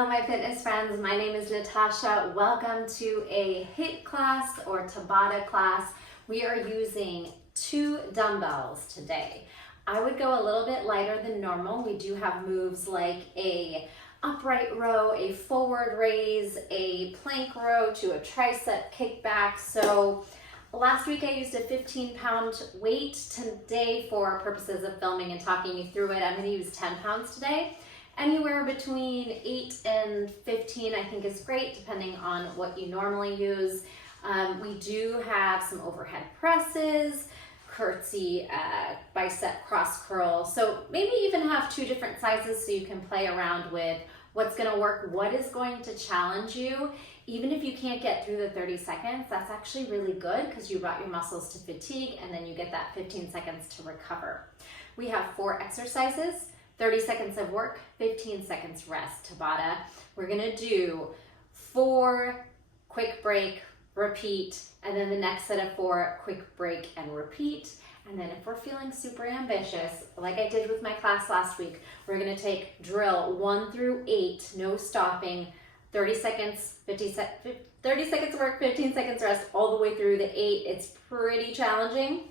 Hello my fitness friends, my name is Natasha. Welcome to a HIIT class or Tabata class. We are using 2 dumbbells today. I would go a little bit lighter than normal. We do have moves like a upright row, a forward raise, a plank row to a tricep kickback. So last week I used a 15-pound weight. Today, for purposes of filming and talking you through it, I'm going to use 10 pounds today. Anywhere between 8 and 15 I think is great, depending on what you normally use. We do have some overhead presses, curtsy, bicep cross curl. So maybe even have 2 different sizes so you can play around with what's going to work, what is going to challenge you. Even if you can't get through the 30 seconds, that's actually really good because you brought your muscles to fatigue and then you get that 15 seconds to recover. We have 4 exercises. 30 seconds of work, 15 seconds rest, Tabata. We're gonna do 4, quick break, repeat, and then the next set of 4, quick break and repeat. And then if we're feeling super ambitious, like I did with my class last week, we're gonna take drill 1 through 8, no stopping, 30 seconds, 30 seconds work, 15 seconds rest, all the way through the 8. It's pretty challenging,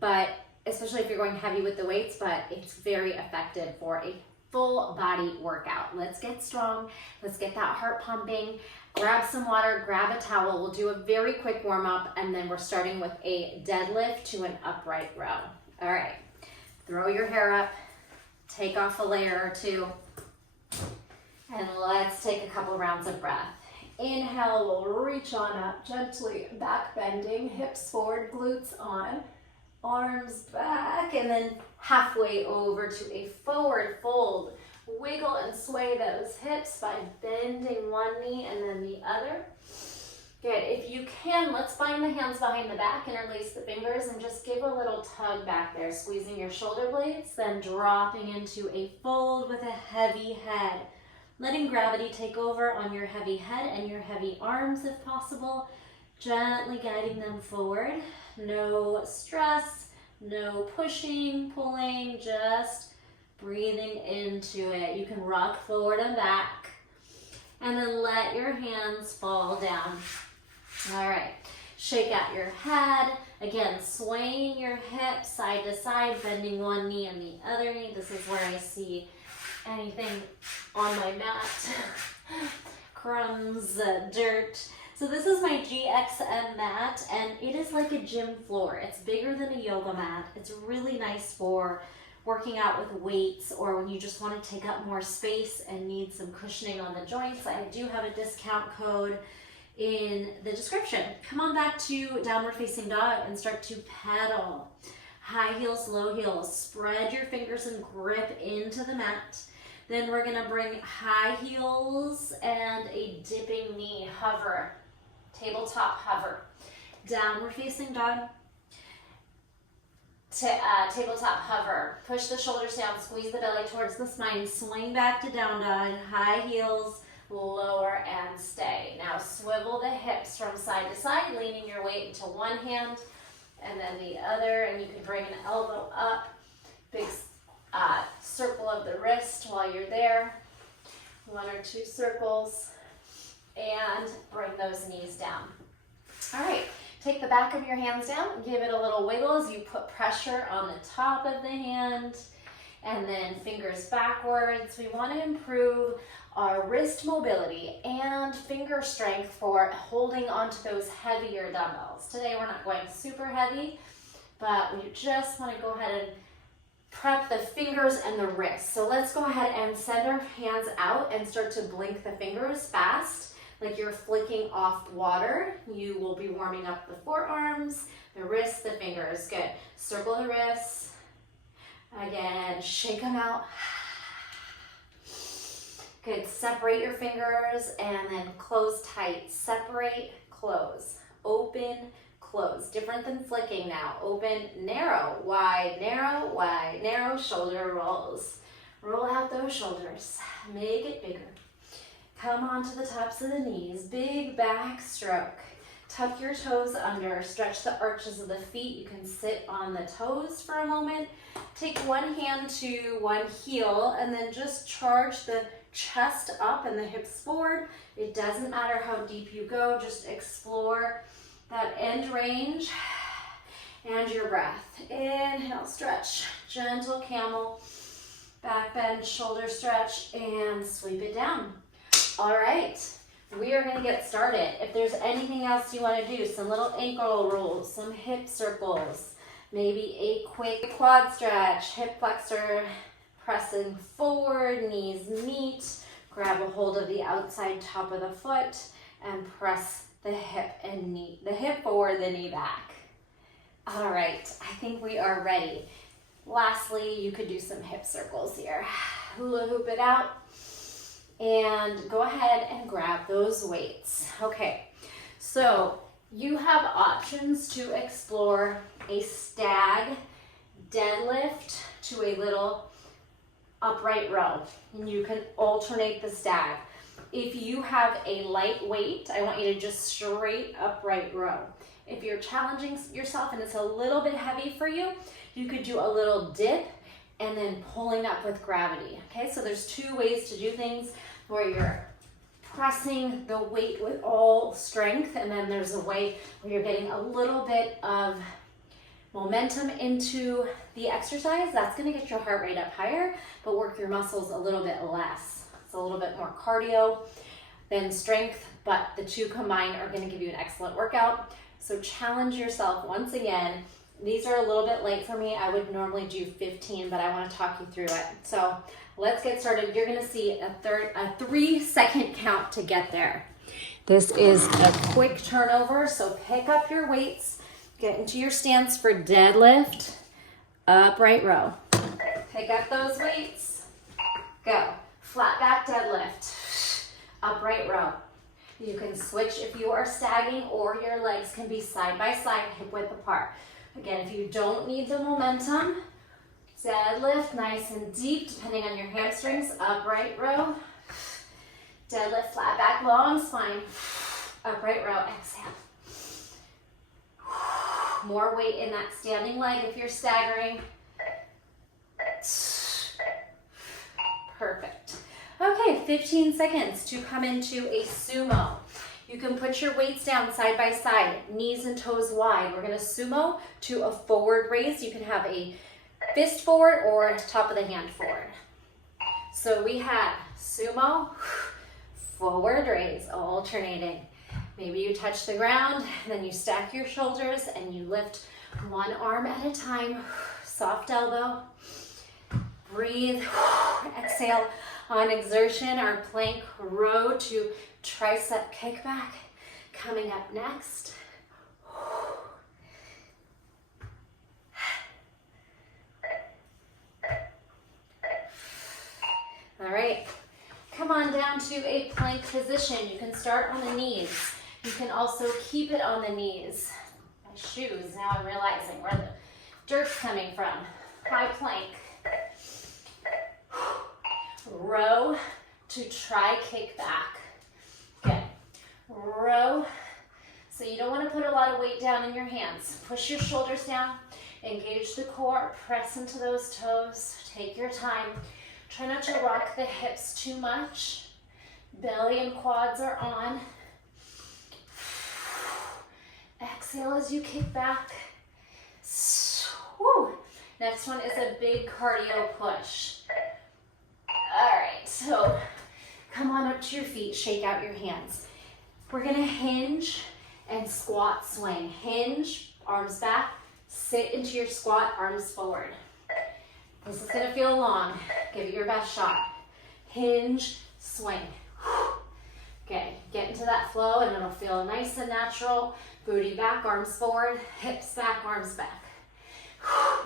but especially if you're going heavy with the weights, but it's very effective for a full body workout. Let's get strong. Let's get that heart pumping. Grab some water, grab a towel. We'll do a very quick warm up, and then we're starting with a deadlift to an upright row. All right, throw your hair up, take off a layer or 2, and let's take a couple rounds of breath. Inhale, we'll reach on up, gently back bending, hips forward, glutes on. Arms back, and then halfway over to a forward fold. Wiggle and sway those hips by bending one knee and then the other. Good. If you can, let's bind the hands behind the back, interlace the fingers, and just give a little tug back there, squeezing your shoulder blades, then dropping into a fold with a heavy head. Letting gravity take over on your heavy head and your heavy arms if possible. Gently guiding them forward. No stress, no pushing, pulling, just breathing into it. You can rock forward and back, and then let your hands fall down. All right, shake out your head. Again, swaying your hips side to side, bending one knee and the other knee. This is where I see anything on my mat, crumbs, dirt. So this is my GXM mat, and it is like a gym floor. It's bigger than a yoga mat. It's really nice for working out with weights or when you just want to take up more space and need some cushioning on the joints. I do have a discount code in the description. Come on back to downward facing dog and start to pedal. High heels, low heels. Spread your fingers and grip into the mat. Then we're gonna bring high heels and a dipping knee, hover. Tabletop hover. Downward facing dog. Tabletop hover. Push the shoulders down, squeeze the belly towards the spine, swing back to down dog, high heels, lower and stay. Now swivel the hips from side to side, leaning your weight into one hand and then the other, and you can bring an elbow up, big circle of the wrist while you're there, 1 or 2 circles. And bring those knees down. All right, take the back of your hands down, give it a little wiggle as you put pressure on the top of the hand, and then fingers backwards. We want to improve our wrist mobility and finger strength for holding onto those heavier dumbbells. Today we're not going super heavy, but we just want to go ahead and prep the fingers and the wrists. So let's go ahead and send our hands out and start to blink the fingers fast. Like you're flicking off water. You will be warming up the forearms, the wrists, the fingers. Good. Circle the wrists. Again, shake them out. Good. Separate your fingers and then close tight. Separate, close. Open, close. Different than flicking now. Open, narrow, wide, narrow, shoulder rolls. Roll out those shoulders. Make it bigger. Come onto the tops of the knees, big back stroke. Tuck your toes under, stretch the arches of the feet. You can sit on the toes for a moment. Take one hand to one heel and then just charge the chest up and the hips forward. It doesn't matter how deep you go, just explore that end range and your breath. Inhale, stretch, gentle camel, back bend, shoulder stretch, and sweep it down. All right, we are gonna get started. If there's anything else you wanna do, some little ankle rolls, some hip circles, maybe a quick quad stretch, hip flexor, pressing forward, knees meet, grab a hold of the outside top of the foot, and press the hip and knee, the hip forward, the knee back. All right, I think we are ready. Lastly, you could do some hip circles here. Hula hoop it out and go ahead and grab those weights. Okay, so you have options to explore a stag deadlift to a little upright row, and you can alternate the stag. If you have a light weight, I want you to just straight upright row. If you're challenging yourself and it's a little bit heavy for you, you could do a little dip and then pulling up with gravity. Okay, so there's two ways to do things where you're pressing the weight with all strength, and then there's a way where you're getting a little bit of momentum into the exercise. That's gonna get your heart rate up higher, but work your muscles a little bit less. It's a little bit more cardio than strength, but the two combined are gonna give you an excellent workout. So challenge yourself once again. These are a little bit late for me. I would normally do 15, but I wanna talk you through it. So let's get started. You're gonna see a 3-second count to get there. This is a quick turnover, so pick up your weights, get into your stance for deadlift, upright row. Pick up those weights, go. Flat back deadlift, upright row. You can switch if you are stagging, or your legs can be side by side, hip width apart. Again, if you don't need the momentum, deadlift nice and deep, depending on your hamstrings, upright row. Deadlift, flat back, long spine, upright row, exhale. More weight in that standing leg if you're staggering. Perfect. Okay, 15 seconds to come into a sumo. You can put your weights down side by side, knees and toes wide. We're gonna sumo to a forward raise. You can have a fist forward or top of the hand forward. So we have sumo, forward raise, alternating. Maybe you touch the ground, then you stack your shoulders and you lift one arm at a time. Soft elbow. Breathe. Exhale on exertion. Our plank row to tricep kickback. Coming up next. All right. Come on down to a plank position. You can start on the knees. You can also keep it on the knees. My shoes, now I'm realizing where the dirt's coming from. High plank. Row to try kick back. Good. Row. So you don't want to put a lot of weight down in your hands. Push your shoulders down. Engage the core. Press into those toes. Take your time. Try not to rock the hips too much. Belly and quads are on. Exhale as you kick back. Woo. Next one is a big cardio push. All right, so come on up to your feet, shake out your hands. We're gonna hinge and squat swing. Hinge, arms back, sit into your squat, arms forward. This is gonna feel long. Give it your best shot. Hinge, swing. Okay, get into that flow and it'll feel nice and natural. Booty back, arms forward, hips back, arms back.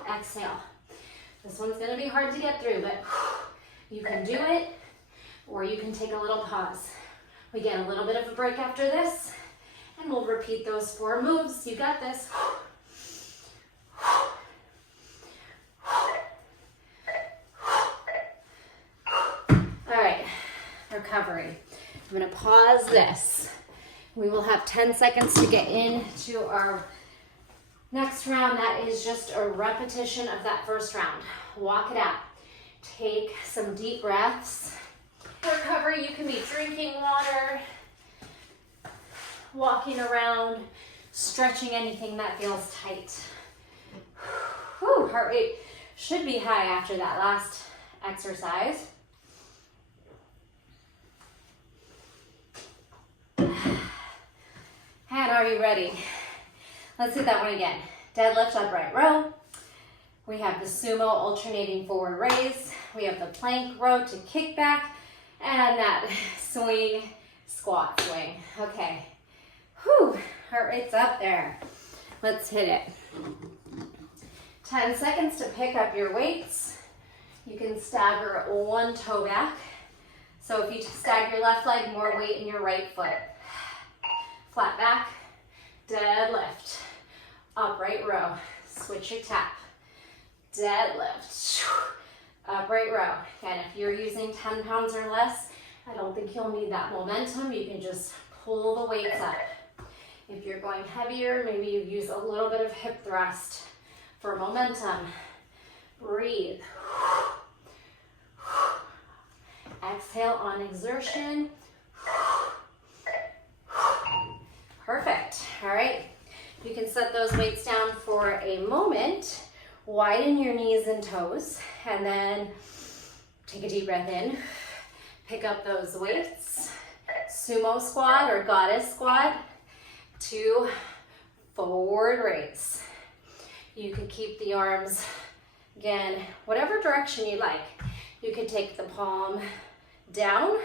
Exhale. This one's gonna be hard to get through, but you can do it, or you can take a little pause. We get a little bit of a break after this, and we'll repeat those 4 moves. You got this. All right, recovery. I'm gonna pause this. We will have 10 seconds to get into our next round. That is just a repetition of that first round. Walk it out. Take some deep breaths. recovery. You can be drinking water, walking around, stretching anything that feels tight. Whew, heart rate should be high after that last exercise. And are you ready? Let's do that one again. Deadlift upright row. We have the sumo alternating forward raise. We have the plank row to kick back, and that swing, squat swing. Okay. Whew, heart rate's up there. Let's hit it. 10 seconds to pick up your weights. You can stagger one toe back. So if you stagger your left leg, more weight in your right foot. Flat back, deadlift, upright row, switch your tap, deadlift, upright row. And if you're using 10 pounds or less, I don't think you'll need that momentum. You can just pull the weights up. If you're going heavier, maybe you use a little bit of hip thrust for momentum. Breathe. Exhale on exertion. Perfect. All right. You can set those weights down for a moment. Widen your knees and toes, and then take a deep breath in. Pick up those weights. Sumo squat or goddess squat to forward raise. You could keep the arms, again, whatever direction you like. You could take the palm down.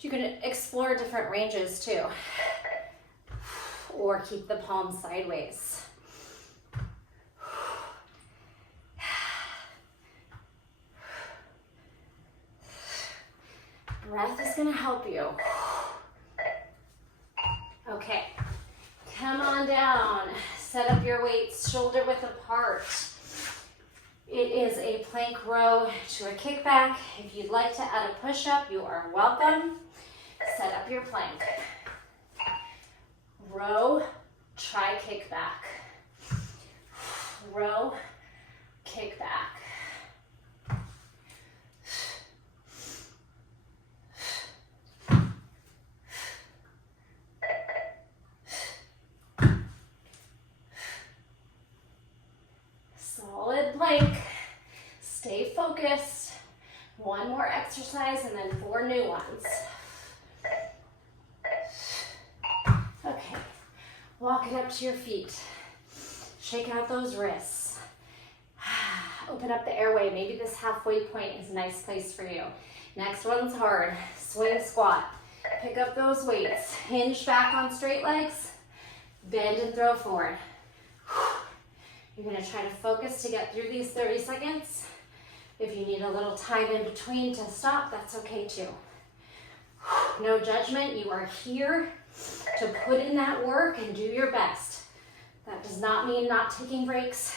You can explore different ranges too. Or keep the palm sideways. Breath is going to help you. Okay, come on down. Set up your weights shoulder width apart. It is a plank row to a kickback. If you'd like to add a push-up, you are welcome. Set up your plank. Row, try kickback. Row, kickback. Solid plank. Stay focused. One more exercise and then 4 new ones. Okay, walk it up to your feet. Shake out those wrists. Open up the airway. Maybe this halfway point is a nice place for you. Next one's hard. Swing squat. Pick up those weights. Hinge back on straight legs. Bend and throw forward. You're going to try to focus to get through these 30 seconds. If you need a little time in between to stop, that's okay too. No judgment. You are here to put in that work and do your best. That does not mean not taking breaks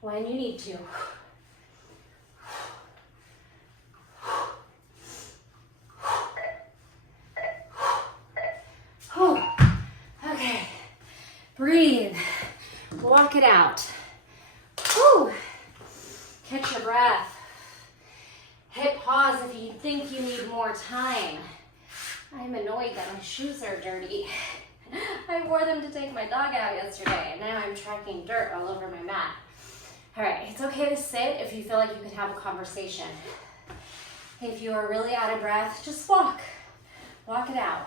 when you need to. Okay, breathe, walk it out. Whew. Catch your breath. Hit pause if you think you need more time. I'm annoyed that my shoes are dirty. I wore them to take my dog out yesterday, and now I'm tracking dirt all over my mat. All right, it's okay to sit if you feel like you could have a conversation. If you are really out of breath, just walk. Walk it out.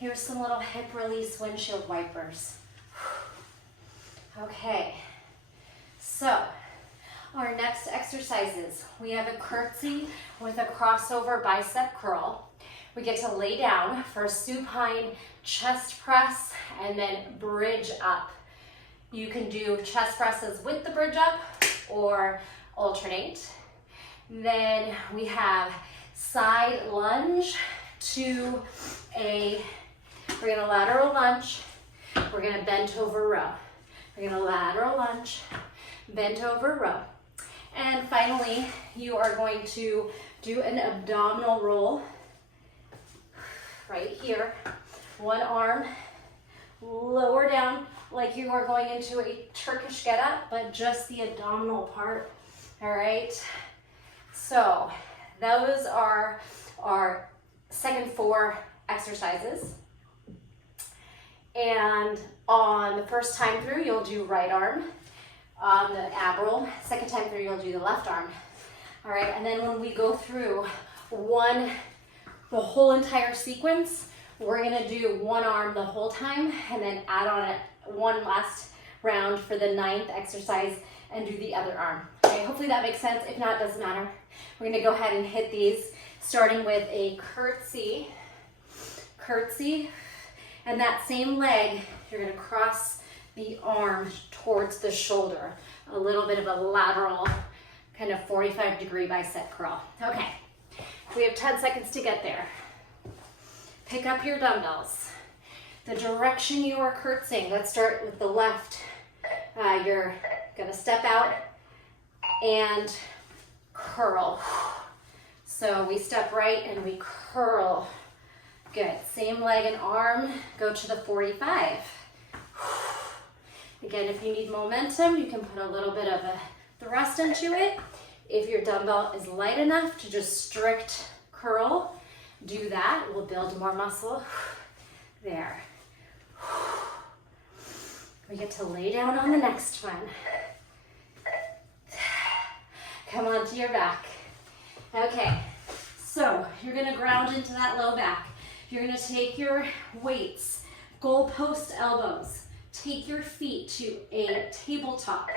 Here's some little hip release windshield wipers. Okay, so our next exercises, we have a curtsy with a crossover bicep curl. We get to lay down for a supine chest press and then bridge up. You can do chest presses with the bridge up or alternate. Then we have side lunge to we're gonna lateral lunge. We're gonna bent over row. We're gonna lateral lunge, bent over row. And finally, you are going to do an abdominal roll right here. One arm, lower down like you are going into a Turkish get-up, but just the abdominal part, all right? So Those are our second 4 exercises. And on the first time through, you'll do right arm on the ab roll. Second time through, you'll do the left arm. All right, and then when we go through the whole entire sequence, we're gonna do one arm the whole time and then add on it one last round for the 9th exercise and do the other arm. Okay, hopefully that makes sense. If not, it doesn't matter. We're gonna go ahead and hit these, starting with a curtsy, and that same leg, you're gonna cross the arm towards the shoulder. A little bit of a lateral, kind of 45-degree bicep curl. Okay, we have 10 seconds to get there. Pick up your dumbbells. The direction you are curtsying, let's start with the left. You're gonna step out and curl. So we step right and we curl. Good, same leg and arm, go to the 45. Again, if you need momentum, you can put a little bit of a thrust into it. If your dumbbell is light enough to just strict curl, do that. We'll build more muscle. There. We get to lay down on the next one. Come onto your back. Okay, so you're gonna ground into that low back. You're gonna take your weights, goalpost elbows. Take your feet to a tabletop.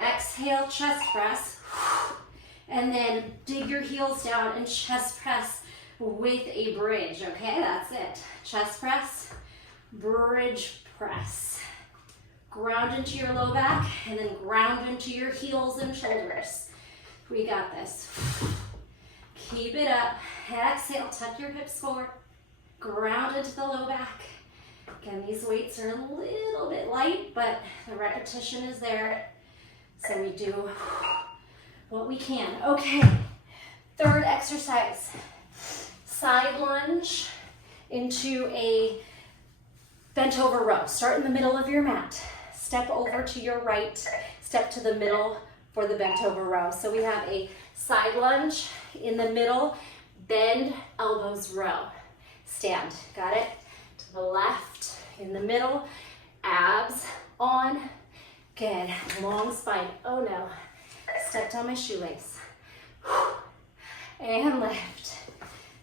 Exhale, chest press. And then dig your heels down and chest press with a bridge, okay? That's it. Chest press, bridge press. Ground into your low back and then ground into your heels and shoulders. We got this. Keep it up. Exhale, tuck your hips forward. Ground into the low back. Again, these weights are a little bit light, but the repetition is there. So we do what we can. Okay, 3rd exercise. Side lunge into a bent over row. Start in the middle of your mat. Step over to your right, step to the middle for the bent over row. So we have a side lunge in the middle, bend, elbows, row. Stand, got it? To the left, in the middle, abs on. Good, long spine. Oh no, stepped on my shoelace. And lift.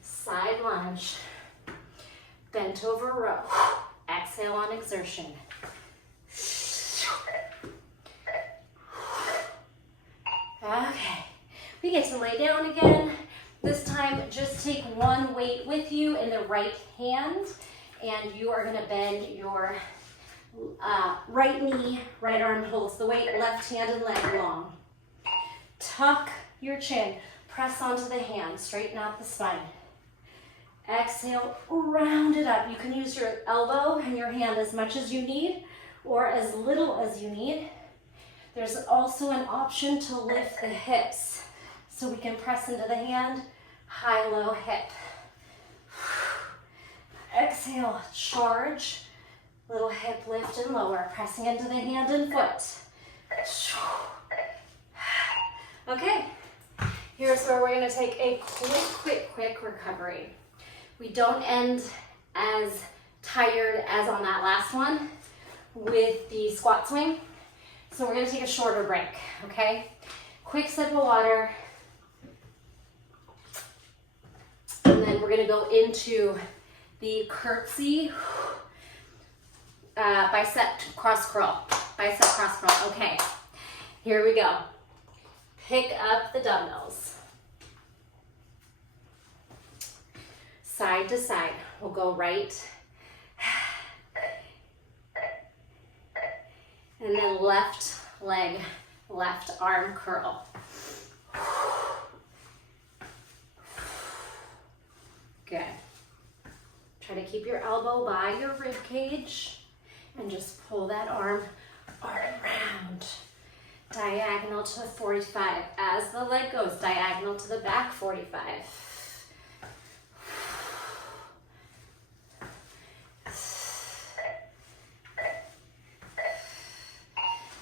Side lunge, bent over row. Exhale on exertion. Okay, we get to lay down again. This time, just take one weight with you in the right hand, and you are gonna bend your right knee, right arm holds the weight, left hand and leg long. Tuck your chin, press onto the hand, straighten out the spine. Exhale, round it up. You can use your elbow and your hand as much as you need or as little as you need. There's also an option to lift the hips. So we can press into the hand, high, low, hip. Exhale, charge. Little hip lift and lower, pressing into the hand and foot. Okay, here's where we're gonna take a quick recovery. We don't end as tired as on that last one with the squat swing. So we're gonna take a shorter break, okay? Quick sip of water. And then we're gonna go into the curtsy, bicep cross curl. Okay, here we go. Pick up the dumbbells. Side to side, we'll go right. And then left leg, left arm curl. Good. Try to keep your elbow by your rib cage and just pull that arm around. Diagonal to the 45. As the leg goes, diagonal to the back 45.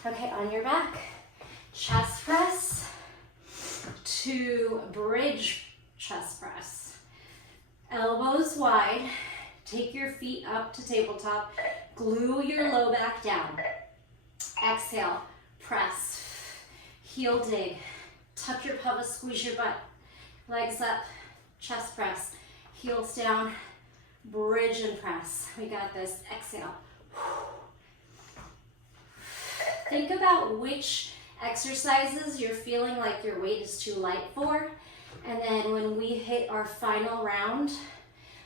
Okay, on your back, chest press to bridge chest press. Elbows wide, take your feet up to tabletop, glue your low back down. Exhale, press, heel dig, tuck your pelvis, squeeze your butt, legs up, chest press, heels down, bridge and press. We got this, exhale. Think about which exercises you're feeling like your weight is too light for. And then when we hit our final round,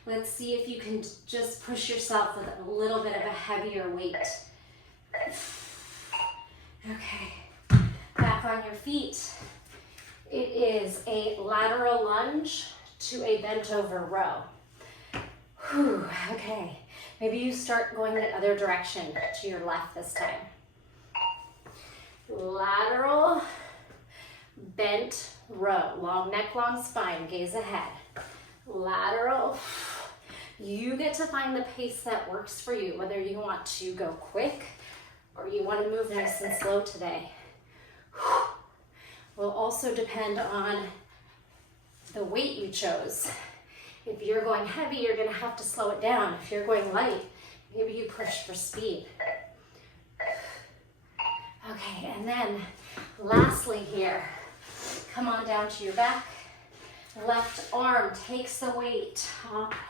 let's see if you can just push yourself with a little bit of a heavier weight. Okay, back on your feet. It is a lateral lunge to a bent over row. Whew, okay, maybe you start going the other direction to your left this time. Lateral, bent row, long neck, long spine, gaze ahead. Lateral, you get to find the pace that works for you, whether you want to go quick or you want to move nice and slow today. Will also depend on the weight you chose. If you're going heavy, you're going to have to slow it down. If you're going light, maybe you push for speed. Okay, and then lastly here, come on down to your back. Left arm takes the weight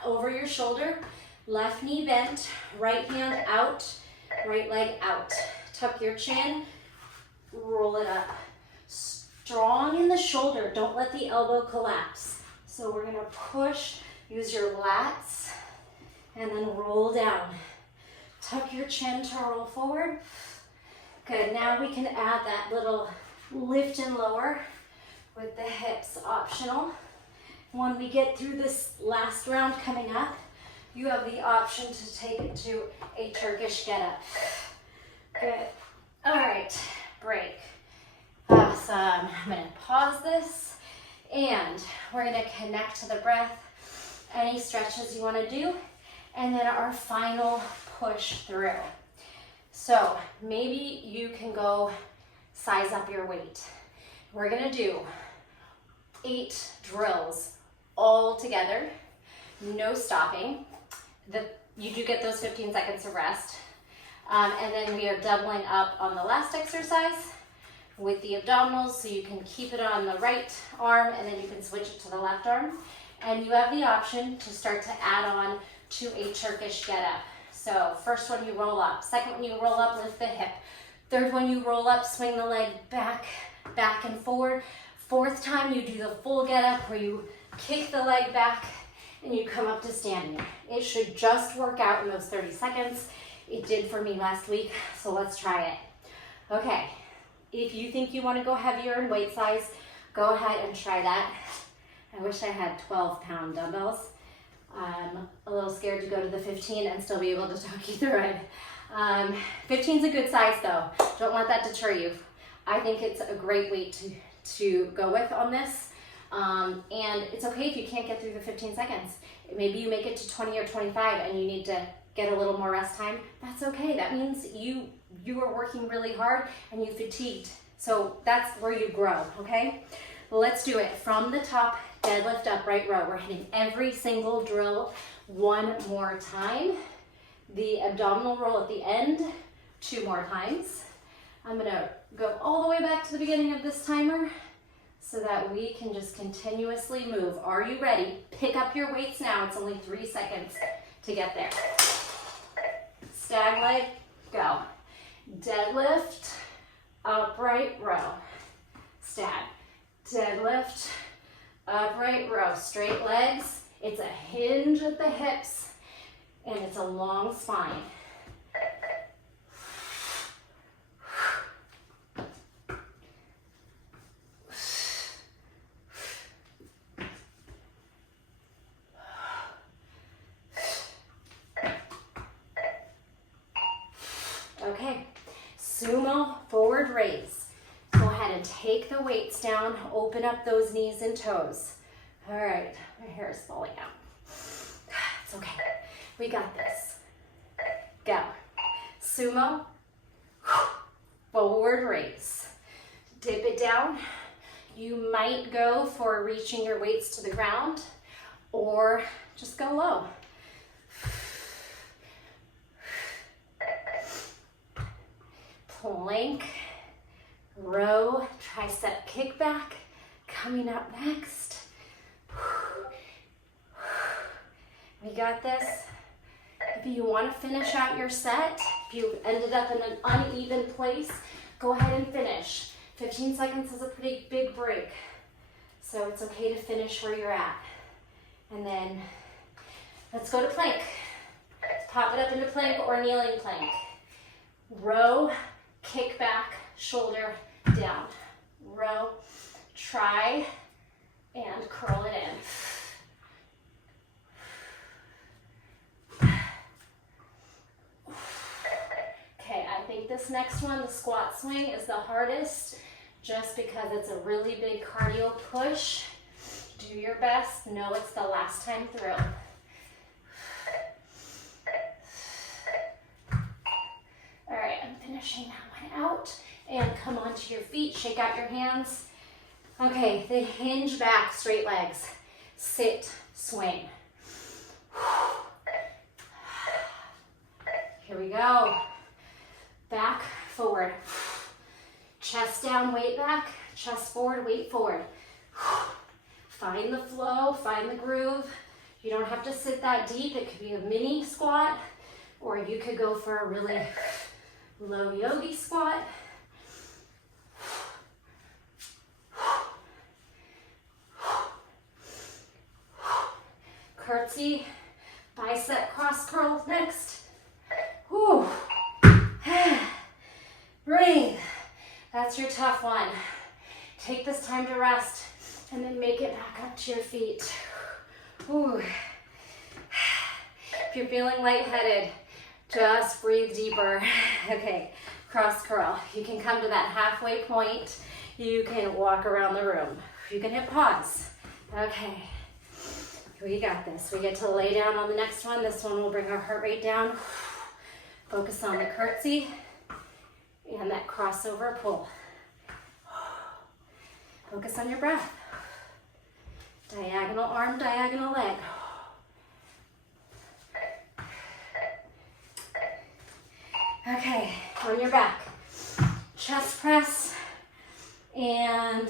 over your shoulder. Left knee bent, right hand out, right leg out. Tuck your chin, roll it up. Strong in the shoulder, don't let the elbow collapse. So we're gonna push, use your lats, and then roll down. Tuck your chin to roll forward. Good, now we can add that little lift and lower with the hips optional. When we get through this last round coming up, you have the option to take it to a Turkish get-up. Good. All right, break. Awesome. I'm gonna pause this and we're gonna connect to the breath. Any stretches you wanna do, and then our final push through. So maybe you can go size up your weight. We're gonna do 8 drills all together, no stopping. You do get those 15 seconds of rest. And then we are doubling up on the last exercise with the abdominals, so you can keep it on the right arm and then you can switch it to the left arm. And you have the option to start to add on to a Turkish get-up. So first one you roll up, second one you roll up, lift the hip. Third one you roll up, swing the leg back, back and forward. Fourth time you do the full get-up where you kick the leg back and you come up to standing. It should just work out in those 30 seconds. It did for me last week, so let's try it. Okay, if you think you want to go heavier in weight size, go ahead and try that. I wish I had 12-pound dumbbells. I'm a little scared to go to the 15 and still be able to talk you through it. 15's a good size though. Don't let that deter you. I think it's a great weight to go with on this. And it's okay if you can't get through the 15 seconds. Maybe you make it to 20 or 25 and you need to get a little more rest time. That's okay. That means you are working really hard and you fatigued. So that's where you grow, okay? Let's do it from the top, deadlift upright row. We're hitting every single drill one more time. The abdominal roll at the end, 2 more times. I'm gonna go all the way back to the beginning of this timer so that we can just continuously move. Are you ready? Pick up your weights now. It's only 3 seconds to get there. Stag leg, go. Deadlift, upright row. Stag. Deadlift, upright row. Straight legs. It's a hinge at the hips and it's a long spine. Okay, sumo forward raise. Go ahead and take the weights down, open up those knees and toes. All right, my hair is falling out. It's okay, we got this. Go. Sumo, forward raise. Dip it down. You might go for reaching your weights to the ground or just go low. Plank, row, tricep kickback, coming up next. We got this. If you want to finish out your set, if you ended up in an uneven place, go ahead and finish. 15 seconds is a pretty big break, so it's okay to finish where you're at. And then let's go to plank. Pop it up into plank or kneeling plank. Row, kick back, shoulder down. Row, try, and curl it in. Okay, I think this next one, the squat swing, is the hardest just because it's a really big cardio push. Do your best. Know it's the last time through. All right, I'm finishing that one out. And come onto your feet, shake out your hands. Okay, then hinge back, straight legs. Sit, swing. Here we go. Back, forward. Chest down, weight back. Chest forward, weight forward. Find the flow, find the groove. You don't have to sit that deep. It could be a mini squat, or you could go for a really low yogi squat. Curtsy, bicep cross curl next. Whew. Breathe. That's your tough one. Take this time to rest and then make it back up to your feet. Whew. If you're feeling lightheaded, just breathe deeper. Okay, cross curl. You can come to that halfway point. You can walk around the room. You can hit pause. Okay. We got this. We get to lay down on the next one. This one will bring our heart rate down. Focus on the curtsy and that crossover pull. Focus on your breath. Diagonal arm, diagonal leg. Okay, on your back. Chest press and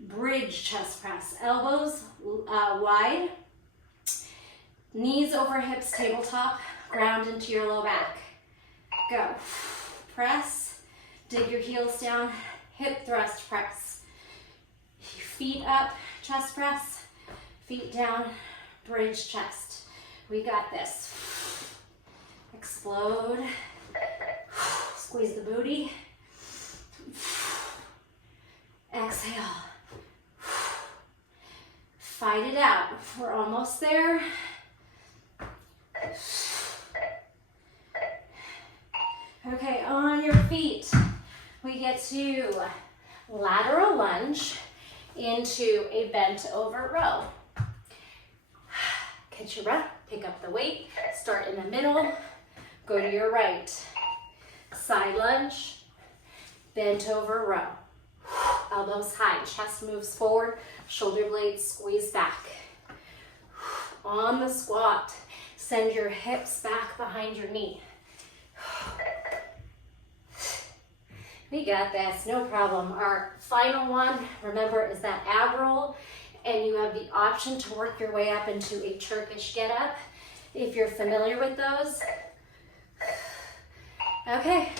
bridge chest press. Elbows wide. Knees over hips, tabletop, ground into your low back. Go. Press, dig your heels down, hip thrust press. Feet up, chest press, feet down, bridge chest. We got this. Explode. Squeeze the booty. Exhale. Fight it out. We're almost there. Okay, on your feet, we get to lateral lunge into a bent over row. Catch your breath, pick up the weight, start in the middle, go to your right. Side lunge, bent over row. Elbows high, chest moves forward, shoulder blades squeeze back. On the squat, send your hips back behind your knee. We got this, no problem. Our final one, remember, is that ab roll, and you have the option to work your way up into a Turkish get up if you're familiar with those. Okay,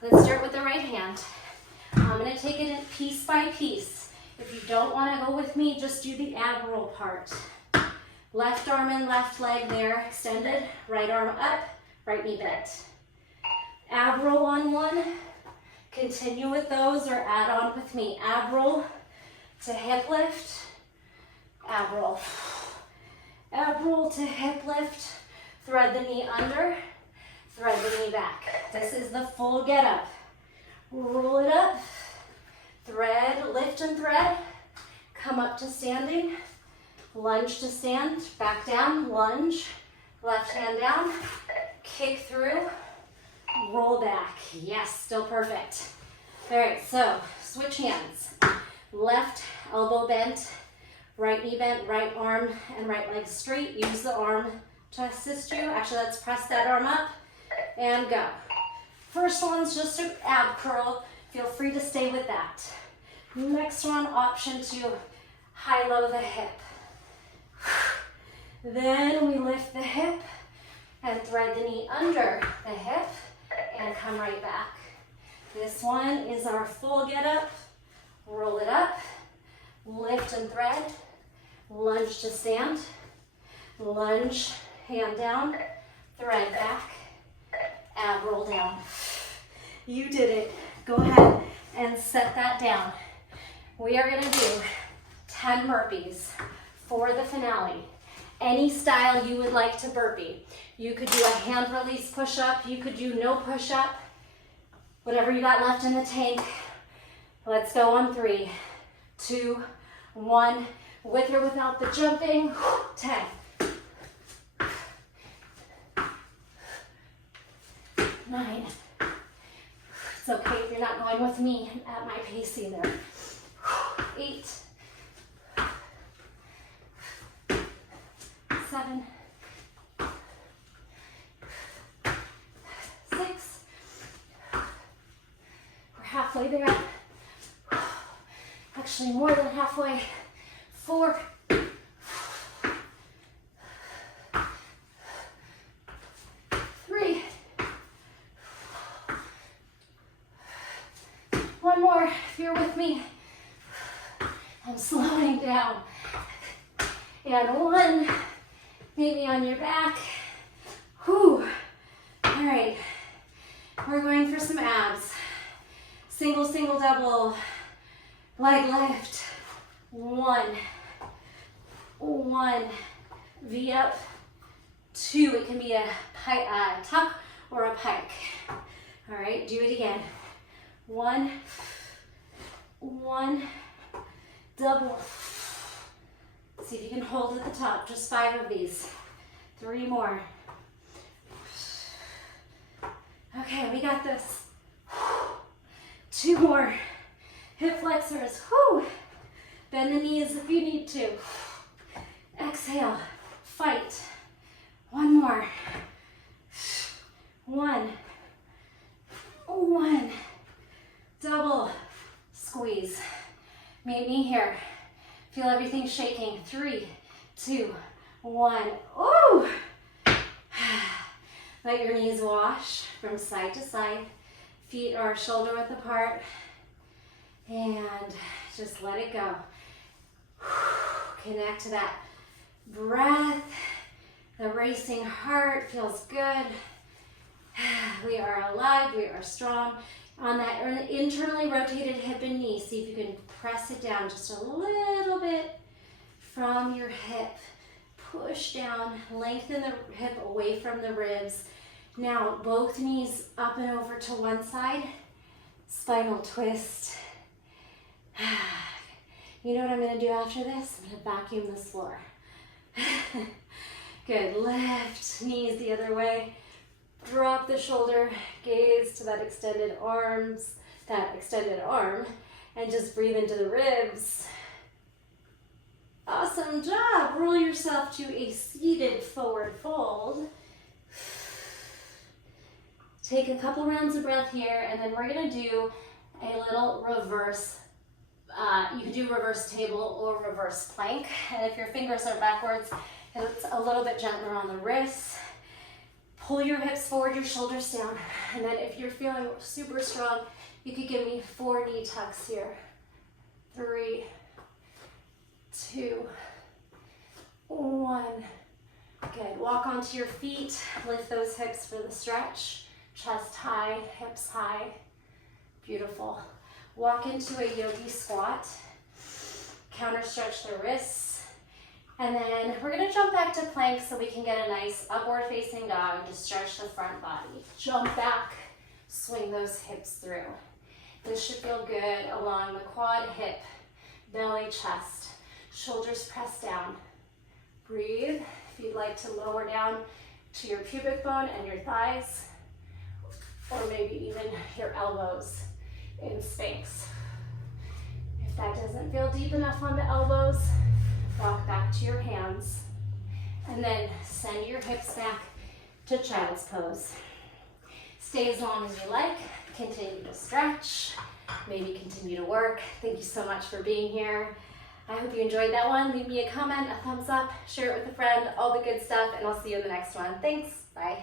let's start with the right hand. I'm gonna take it in piece by piece. If you don't wanna go with me, just do the ab roll part. Left arm and left leg there, extended. Right arm up, right knee bent. Ab roll on one. Continue with those or add on with me. Ab roll to hip lift. Ab roll. Ab roll to hip lift. Thread the knee under. Thread the knee back. This is the full get up. Roll it up. Thread, lift and thread. Come up to standing. Lunge to stand, back down, lunge, left hand down, kick through, roll back. Yes, still perfect. All right, so switch hands. Left elbow bent, right knee bent, right arm and right leg straight. Use the arm to assist you. Actually, let's press that arm up and go. First one's just an ab curl. Feel free to stay with that. Next one, option to high-low the hip. Then we lift the hip and thread the knee under the hip and come right back. This one is our full get up. Roll it up, lift and thread, lunge to stand, lunge, hand down, thread back, ab roll down. You did it. Go ahead and set that down. We are gonna do 10 burpees for the finale. Any style you would like to burpee. You could do a hand release push-up, you could do no push-up, whatever you got left in the tank. Let's go on 3, 2, 1, with or without the jumping, 10. 9. It's okay if you're not going with me at my pace either. 8. 7. 6. We're halfway there. Actually, more than halfway. 4. 3. One more, if you're with me. I'm slowing down. And 1, maybe on your back. Whew. All right, we're going for some abs. Single, single, double. Leg lift. 1. 1. V up. 2. It can be a tuck or a pike. All right, do it again. 1. 1. Double. See if you can hold at the top. Just 5 of these. 3 more. Okay, we got this. 2 more. Hip flexors. Whew. Bend the knees if you need to. Exhale. Fight. 1 more. 1. 1. Double. Squeeze. Meet me here. Feel everything shaking. 3, 2, 1. Ooh. Let your knees wash from side to side. Feet are shoulder width apart. And just let it go. Connect to that breath. The racing heart feels good. We are alive, we are strong. On that internally rotated hip and knee, see if you can press it down just a little bit from your hip. Push down, lengthen the hip away from the ribs. Now, both knees up and over to one side. Spinal twist. You know what I'm gonna do after this? I'm gonna vacuum this floor. Good, lift knees the other way. Drop the shoulder, gaze to that extended arm, and just breathe into the ribs. Awesome job. Roll yourself to a seated forward fold. Take a couple rounds of breath here, and then we're gonna do a little reverse. You can do reverse table or reverse plank. And if your fingers are backwards, it's a little bit gentler on the wrists. Pull your hips forward, your shoulders down. And then if you're feeling super strong, you could give me 4 knee tucks here. 3, 2, 1. Good, walk onto your feet. Lift those hips for the stretch. Chest high, hips high. Beautiful. Walk into a yogi squat. Counter stretch the wrists. And then we're gonna jump back to plank so we can get a nice upward facing dog to stretch the front body. Jump back, swing those hips through. This should feel good along the quad, hip, belly, chest. Shoulders press down. Breathe. If you'd like to lower down to your pubic bone and your thighs, or maybe even your elbows in Sphinx. If that doesn't feel deep enough on the elbows, walk back to your hands, and then send your hips back to child's pose. Stay as long as you like, continue to stretch, maybe continue to work. Thank you so much for being here. I hope you enjoyed that one. Leave me a comment, a thumbs up, share it with a friend, all the good stuff, and I'll see you in the next one. Thanks, bye.